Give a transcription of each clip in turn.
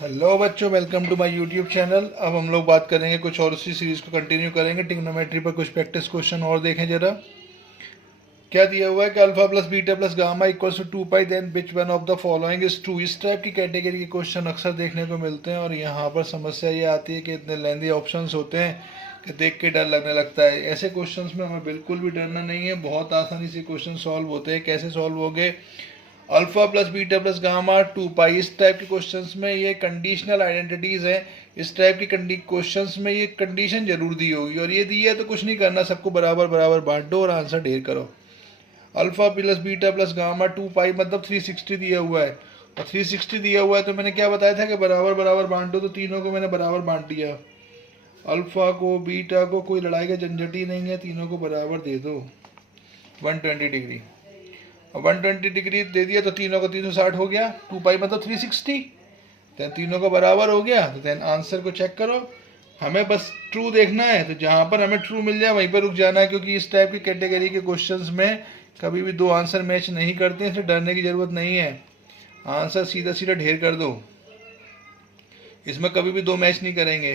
Hello बच्चों, welcome to my YouTube channel. अब हम लोग बात करेंगे कुछ और उसी सीरीज को कंटिन्यू करेंगे। ट्रिग्नोमेट्री पर कुछ प्रैक्टिस क्वेश्चन और देखें जरा। क्या दिया हुआ है कि alpha plus beta plus gamma equals to 2 pi, then which one of the following is true. इस टाइप की कैटेगरी के क्वेश्चन अक्सर देखने को मिलते हैं और यहाँ पर समस्या ये आती है कि इतने लेंदी ऑप्शंस होते हैं कि देख के डर लगने लगता है। ऐसे क्वेश्चंस में हमें बिल्कुल भी डरना नहीं है, बहुत आसानी से क्वेश्चन सॉल्व होते हैं। कैसे सॉल्व होंगे? Alpha plus beta plus gamma 2 पाई, इस टाइप के क्वेश्चंस में ये कंडीशनल आइडेंटिटीज हैं। इस टाइप की क्वेश्चंस में ये कंडीशन जरूर दी होगी और ये दी है तो कुछ नहीं करना, सबको बराबर बराबर बांट दो और आंसर ढेर करो। Alpha plus beta plus gamma 2 पाई मतलब 360 दिया हुआ है और 360 दिया हुआ है तो मैंने क्या बताया था कि बराबर बराबर बांट दो, तो तीनों को मैंने बराबर बांट दिया। अल्फा को बीटा को कोई लड़ाई का झंझट ही नहीं है, तीनों को बराबर दे दो 120 डिग्री। और 120 डिग्री दे दिया तो तीनों को 360 हो गया। 2 पाई मतलब 360, देन तीनों को बराबर हो गया। तो देन आंसर को चेक करो, हमें बस ट्रू देखना है, तो जहाँ पर हमें ट्रू मिल जाए वहीं पर रुक जाना है, क्योंकि इस टाइप की कैटेगरी के क्वेश्चंस में कभी भी दो आंसर मैच नहीं करते, इसलिए डरने की जरूरत नहीं है। आंसर सीधा सीधा ढेर कर दो, इसमें कभी भी दो मैच नहीं करेंगे।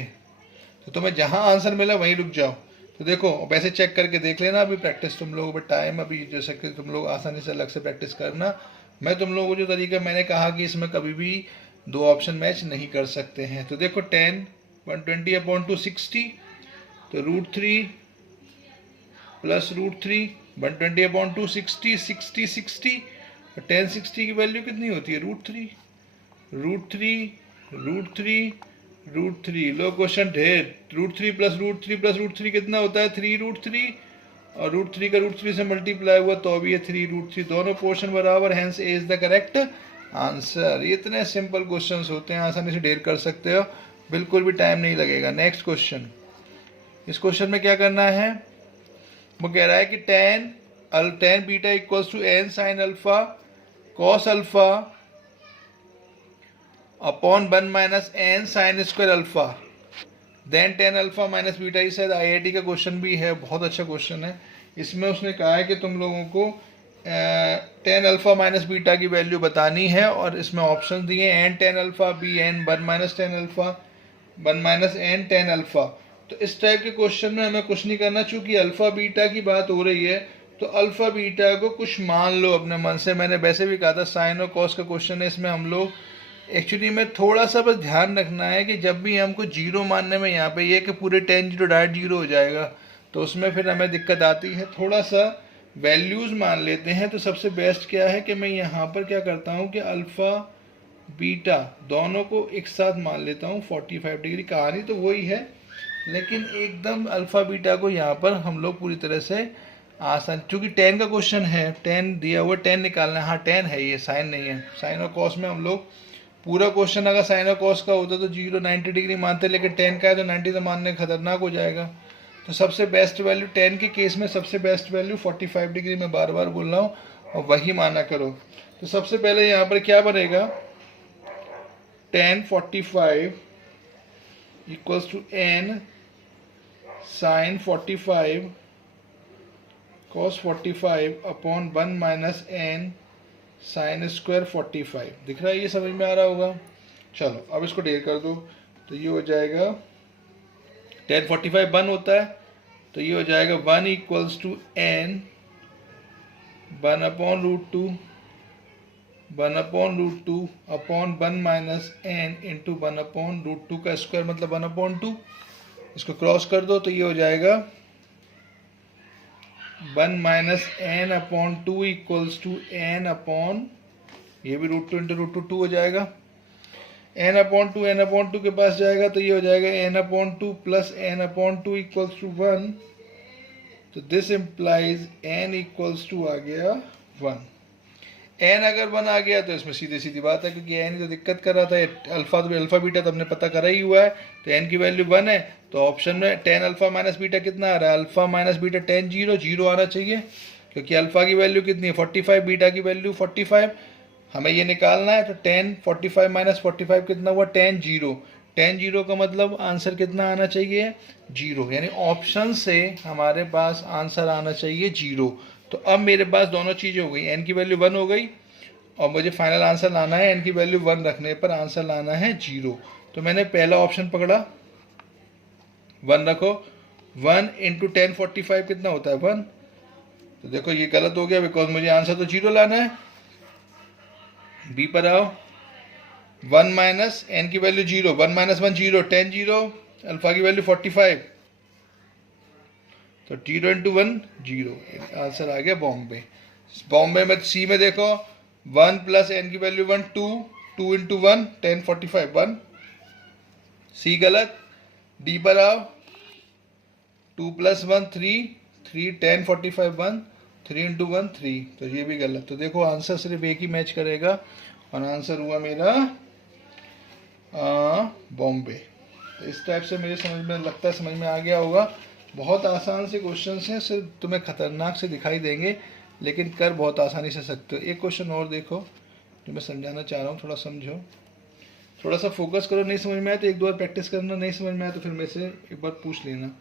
तो तुम्हें जहाँ आंसर मिला वहीं रुक जाओ। तो देखो वैसे चेक करके देख लेना। अभी प्रैक्टिस तुम लोगों पर टाइम, अभी जैसे कि तुम लोग आसानी से अलग से प्रैक्टिस करना। मैं तुम लोगों को जो तरीका मैंने कहा कि इसमें कभी भी दो ऑप्शन मैच नहीं कर सकते हैं। तो देखो 10 120/260, तो √3 प्लस √3 120/260 60 60। 1060 की वैल्यू कितनी होती है? √3 √3 √3 √3। लो क्वेश्चन ढेर। √3 प्लस √3 प्लस √3 कितना होता है? 3√3, और √3 का √3 से मल्टीप्लाई हुआ तो भी ये 3√3, दोनों पोर्शन बराबर, hence a is the correct answer. इतने सिंपल क्वेश्चंस होते हैं, आसानी से ढेर कर सकते हो, बिल्कुल भी टाइम नहीं लगेगा। Next question. इस क्वेश्चन में क्या करना है? वो कह रहा है कि tan beta equals to n sine alpha cos alpha upon 1 minus n sine square alpha, then tan alpha minus beta. ये शायद IIT का क्वेश्चन भी है, बहुत अच्छा क्वेश्चन है। इसमें उसने कहा है कि तुम लोगों को tan अल्फा माइनस बीटा की वैल्यू बतानी है और इसमें ऑप्शन दिए n tan alpha, b n 1 minus tan alpha, 1 minus n tan alpha. तो इस टाइप के क्वेश्चन में हमें कुछ नहीं करना, चूंकि अल्फा बीटा की बात हो रही है तो अल्फा बीटा को कुछ मान लो अपने मन से। मैंने वैसे भी कहा था साइन और कॉस का क्वेश्चन है, इसमें हम लोग एक्चुअली में थोड़ा सा बस ध्यान रखना है कि जब भी हमको जीरो मानने में, यहाँ पे ये कि पूरे 10 जीरो डायरेक्ट जीरो हो जाएगा, तो उसमें फिर हमें दिक्कत आती है। थोड़ा सा वैल्यूज मान लेते हैं। तो सबसे बेस्ट क्या है कि मैं यहाँ पर क्या करता हूँ कि अल्फा बीटा दोनों को एक साथ मान लेता हूँ 45 डिग्री। कहानी तो वही है, लेकिन एकदम अल्फा बीटा को यहाँ पर हम लोग पूरी तरह से आसान, चूंकि 10 का क्वेश्चन है, 10 दिया हुआ, 10 निकालना है। हाँ 10 है, ये साइन नहीं है। साइन और कॉस में हम लोग पूरा क्वेश्चन अगर साइन और कॉस का होता तो 90 डिग्री मानते, लेकिन 10 का है तो 90 तो मानने खतरनाक हो जाएगा। तो सबसे बेस्ट वैल्यू 10 के केस में सबसे बेस्ट वैल्यू 45 डिग्री, मैं बार बार बोल रहा हूँ, और वही माना करो। तो सबसे पहले यहाँ पर क्या बनेगा? tan 45 equals to n sine 45 cos 45 upon 1 minus n sine square 45। दिख रहा है? ये समझ में आ रहा होगा। चलो अब इसको ढेर कर दो, तो ये हो जाएगा tan 45 1 होता है, तो ये हो जाएगा 1 equals to n 1/√2 1/√2 upon 1 minus n into 1/√2 का स्क्वायर मतलब 1/2। इसको क्रॉस कर दो तो ये हो जाएगा 1 minus n upon 2 equals to n upon, ये भी √2 इंटू √2 हो जाएगा। n/2 के पास जाएगा तो ये हो जाएगा n/2 plus n/2 equals to 1। तो this implies n equals to आ गया 1। n अगर 1 आ गया तो इसमें सीधी सीधी बात है, क्योंकि n ही तो दिक्कत कर रहा था। अल्फा बीटा तो हमने पता करा ही हुआ है, तो n की वैल्यू 1 है। तो ऑप्शन में tan अल्फा माइनस बीटा कितना आ रहा है? अल्फा माइनस बीटा tan 0 आना चाहिए, क्योंकि अल्फा की वैल्यू कितनी है? 45, बीटा की वैल्यू 45, हमें ये निकालना है। तो tan 45 माइनस 45 कितना हुआ? tan 0। tan 0 का मतलब आंसर कितना आना चाहिए? 0, यानी ऑप्शन से हमारे पास आंसर आना चाहिए 0। तो अब मेरे पास दोनों चीज़ें हो गई, n की वैल्यू 1 हो गई और मुझे फाइनल आंसर लाना है, एन की वैल्यू 1 रखने पर आंसर लाना है 0। तो मैंने पहला ऑप्शन पकड़ा, 1 रखो। 1 इंटू 1045 कितना होता है 1। तो देखो ये गलत हो गया, बिकॉज मुझे आंसर तो 0 लाना है। बी पर आओ, 1 माइनस एन की वैल्यू 0, 1 माइनस 1 0, 10 0, अल्फा की वैल्यू 45, तो 0 इंटू 1 0, आंसर आ गया बॉम्बे। बॉम्बे में सी में देखो, 1 प्लस एन की वैल्यू 1 2, 2 इंटू 1 10 45 1, सी गलत। डी पर आओ, 2 प्लस 1 3, 3 10 45 1, 3 इंटू 1 3, तो ये भी गलत। तो देखो आंसर सिर्फ एक ही मैच करेगा और आंसर हुआ मेरा बॉम्बे। तो इस टाइप से मेरे समझ में लगता है, समझ में आ गया होगा। बहुत आसान से क्वेश्चंस हैं, सिर्फ तुम्हें खतरनाक से दिखाई देंगे लेकिन कर बहुत आसानी से सकते हो। एक क्वेश्चन और देखो जो मैं समझाना चाह रहा हूँ, थोड़ा समझो, थोड़ा सा फोकस करो। नहीं समझ में आया तो एक दो बार प्रैक्टिस करना, नहीं समझ में आया तो फिर मेरे से एक बार पूछ लेना,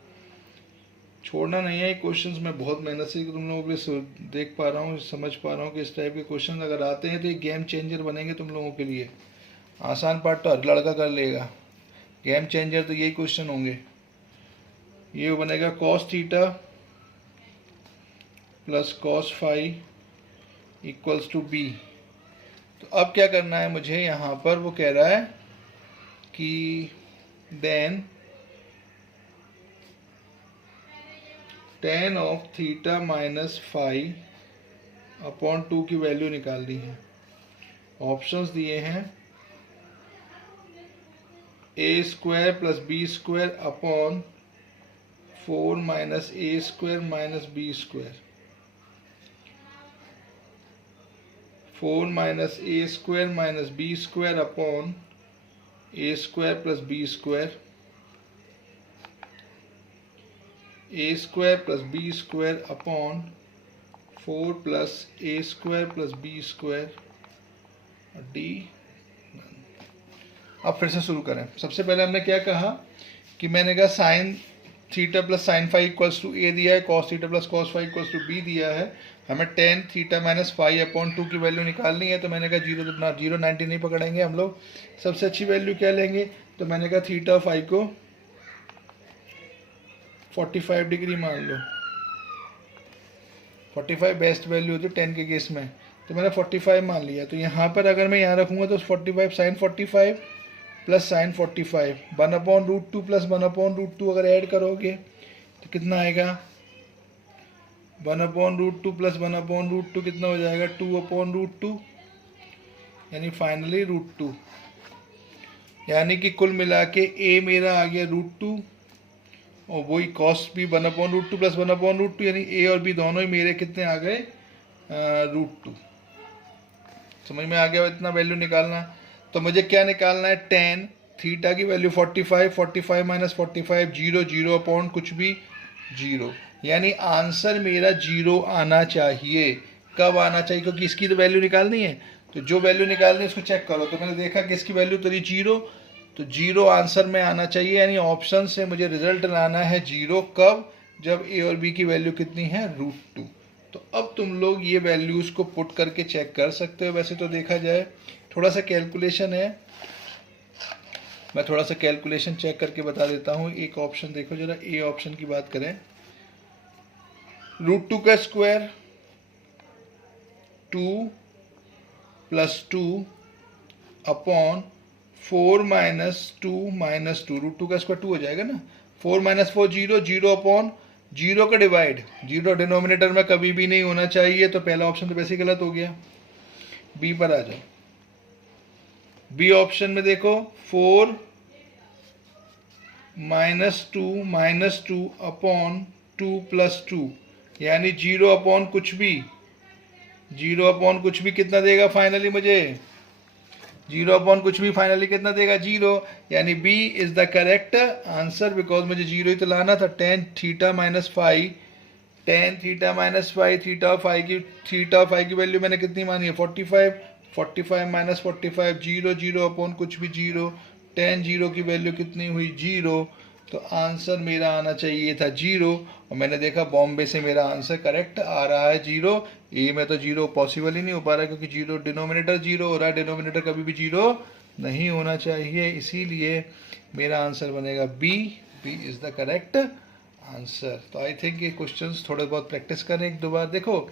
छोड़ना नहीं है। क्वेश्चंस मैं बहुत मेहनत से तुम लोगों के लिए देख पा रहा हूँ, समझ पा रहा हूँ कि इस टाइप के क्वेश्चन अगर आते हैं तो ये गेम चेंजर बनेंगे तुम लोगों के लिए। आसान पार्ट तो हर लड़का कर लेगा, गेम चेंजर तो यही क्वेश्चन होंगे। ये बनेगा cos theta plus cos phi equals to b. तो अब क्या करना है मुझे, यहाँ पर वो कह रहा है कि then tan of theta minus phi upon 2 की वैल्यू निकालनी है। ऑप्शंस दिए हैं A square plus B square upon 4 minus A square minus B square, 4 minus A square minus B square upon A square plus B square, A square plus B square upon 4 plus A square plus B square D. अब फिर से शुरू करें। सबसे पहले हमने क्या कहा कि मैंने कहा sine theta plus sine phi equals to A दिया है, cos theta plus cos phi equals to B दिया है, हमें tan theta minus phi upon 2 की वैल्यू निकालनी है। तो मैंने कहा 0 90 नहीं पकड़ेंगे हम लोग, सबसे अच्छी वैल्यू क्या लेंगे। तो मैंने कहा थीटा फाई को 45 डिग्री मान लो, 45 बेस्ट वैल्यू होती है 10 के केस में, तो मैंने 45 मान लिया। तो यहाँ पर अगर मैं यहाँ रखूँगा तो 45 साइन 45 प्लस साइन 45 1/√2 प्लस 1/√2 अगर ऐड करोगे तो कितना आएगा, 1/√2 प्लस 1/√2 कितना हो जाएगा 2/√2, यानी फाइनली √2, यानी कि कुल मिला के ए मेरा आ गया √2 और वही कॉस्ट भी 1/√2 प्लस 1/√2, यानी ए और बी दोनों ही मेरे कितने आ गए √2। समझ में आ गया इतना वैल्यू निकालना। तो मुझे क्या निकालना है, टेन थीटा की वैल्यू 45, 45 माइनस 45 0 0 अपॉन कुछ भी 0, यानी आंसर मेरा 0 आना चाहिए। कब आना चाहिए, क्योंकि इसकी तो वैल्यू निकालनी है, तो जो वैल्यू निकालनी है उसको चेक करो। तो मैंने देखा कि इसकी वैल्यू तो 0, तो 0 आंसर में आना चाहिए, यानी ऑप्शन से मुझे रिजल्ट लाना है 0। कब, जब ए और बी की वैल्यू कितनी है √2। तो अब तुम लोग ये वैल्यूज़ को पुट करके चेक कर सकते हो। वैसे तो देखा जाए थोड़ा सा कैलकुलेशन है, मैं थोड़ा सा कैलकुलेशन चेक करके बता देता हूँ। एक ऑप्शन देखो जरा, ए ऑप्शन की बात करें, √2 का square 2 plus 2 upon 4 minus 2 minus 2, √2 का स्क्वायर 2 हो जाएगा ना, 4 माइनस 4 0, 0 अपॉन 0 का डिवाइड, 0 डिनोमिनेटर में कभी भी नहीं होना चाहिए, तो पहला ऑप्शन तो वैसे ही गलत हो गया। बी पर आ जाओ, बी ऑप्शन में देखो 4 माइनस टू अपॉन 2 प्लस 2, यानी 0 अपॉन कुछ भी, 0 अपॉन कुछ भी कितना देगा फाइनली मुझे, 0 अपॉन कुछ भी फाइनली कितना देगा 0, यानी b is the correct answer, because मुझे 0 ही तो लाना था। Tan theta minus phi, tan theta minus phi, theta phi की वैल्यू मैंने कितनी मानी है 45, 45 माइनस 45 0 0 अपॉन कुछ भी 0, टेन 0 की वैल्यू कितनी हुई 0, तो आंसर मेरा आना चाहिए था 0, और मैंने देखा बॉम्बे से मेरा आंसर करेक्ट आ रहा है 0, ए में तो जीरो पॉसिबल ही नहीं हो पा रहा, क्योंकि जीरो डिनोमिनेटर जीरो हो रहा है, डिनोमिनेटर कभी भी जीरो नहीं होना चाहिए, इसीलिए मेरा आंसर बनेगा b. B is the correct answer. तो आई थिंक ये क्वेश्चंस थोड़े बहुत प्रैक्टिस करें एक दो बार। देखो,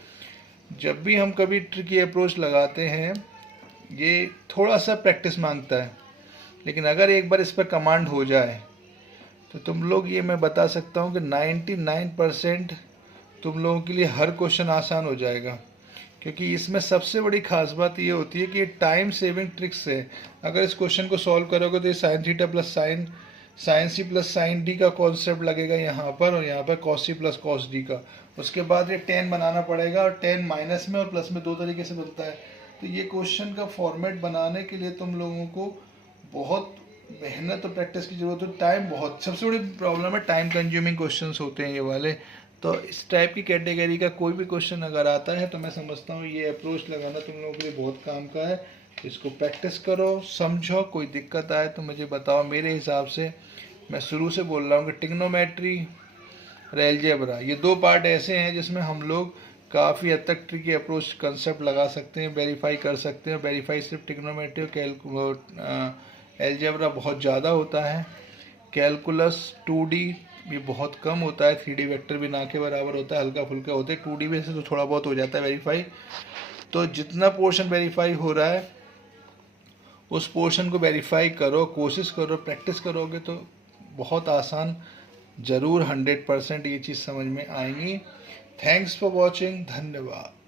जब भी हम कभी ट्रिकी अप्रोच लगाते हैं ये थोड़ा सा प्रैक्टिस मांगता है, लेकिन अगर एक बार इस पर कमांड हो जाए तो तुम लोग, ये मैं बता सकता हूँ कि 99% तुम लोगों के लिए हर क्वेश्चन आसान हो जाएगा। क्योंकि इसमें सबसे बड़ी खास बात ये होती है कि ये टाइम सेविंग ट्रिक्स है। अगर इस क्वेश्चन को सॉल्व करोगे तो ये sine theta plus sine c plus sine d का कॉन्सेप्ट लगेगा यहाँ पर, और यहाँ पर cos c plus cos d का। उसके बाद ये टेन बनाना पड़ेगा, और टेन माइनस में और प्लस में दो तरीके से बनता है। तो ये क्वेश्चन का फॉर्मेट बनाने के लिए तुम लोगों को बहुत मेहनत और प्रैक्टिस की जरूरत है। टाइम बहुत सबसे बड़ी प्रॉब्लम है, टाइम कंज्यूमिंग क्वेश्चंस होते हैं ये वाले। तो इस टाइप की कैटेगरी का कोई भी क्वेश्चन अगर आता है तो मैं समझता हूँ ये अप्रोच लगाना तुम लोगों के लिए बहुत काम का है। इसको प्रैक्टिस करो, समझो, कोई दिक्कत आए तो मुझे बताओ। मेरे हिसाब से मैं शुरू से बोल रहा हूँ कि ट्रिग्नोमेट्री और अलजेब्रा ये दो पार्ट ऐसे हैं जिसमें हम लोग काफ़ी हद तक ट्रिकी अप्रोच कंसेप्ट लगा सकते हैं, वेरीफाई कर सकते हैं। वेरीफाई सिर्फ ट्रिग्नोमेट्री और अलजेब्रा बहुत ज़्यादा होता है। कैलकुलस 2D ये बहुत कम होता है, 3D वेक्टर भी ना के बराबर होता है, हल्का फुल्का होता है। 2D में से तो थोड़ा बहुत हो जाता है वेरीफाई। तो जितना पोर्शन वेरीफाई हो रहा है उस पोर्शन को वेरीफाई करो, कोशिश करो, प्रैक्टिस करोगे तो बहुत आसान ज़रूर 100% ये चीज़ समझ में आएंगी। थैंक्स फॉर वॉचिंग, धन्यवाद।